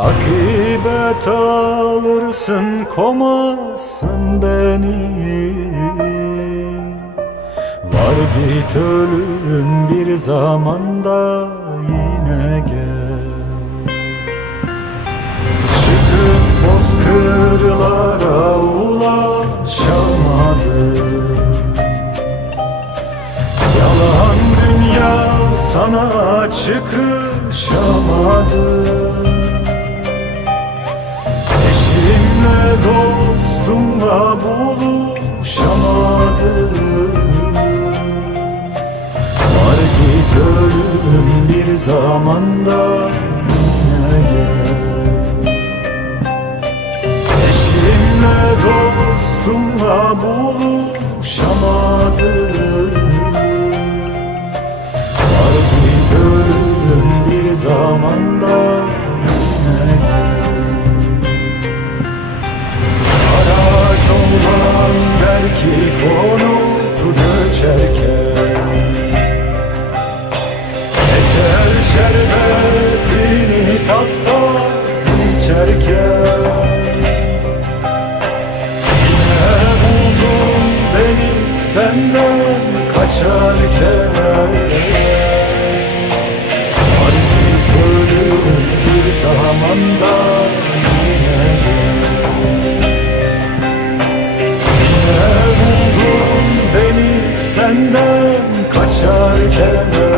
Akibet alırsın komazsın beni. Var git ölüm bir zamanda yine gel. Çıkıp bozkırlara ulaşamadım. Yalan dünya sana çıkışamadı ölüm bir zamanda yine gel Eşimle dostumla buluşamadı Var git bir zamanda yine gel Araç olan belki konup göçerken tas içerken. Yine buldun beni senden kaçarken. Var git ölüm bir zamanda yine Yine buldun beni senden kaçarken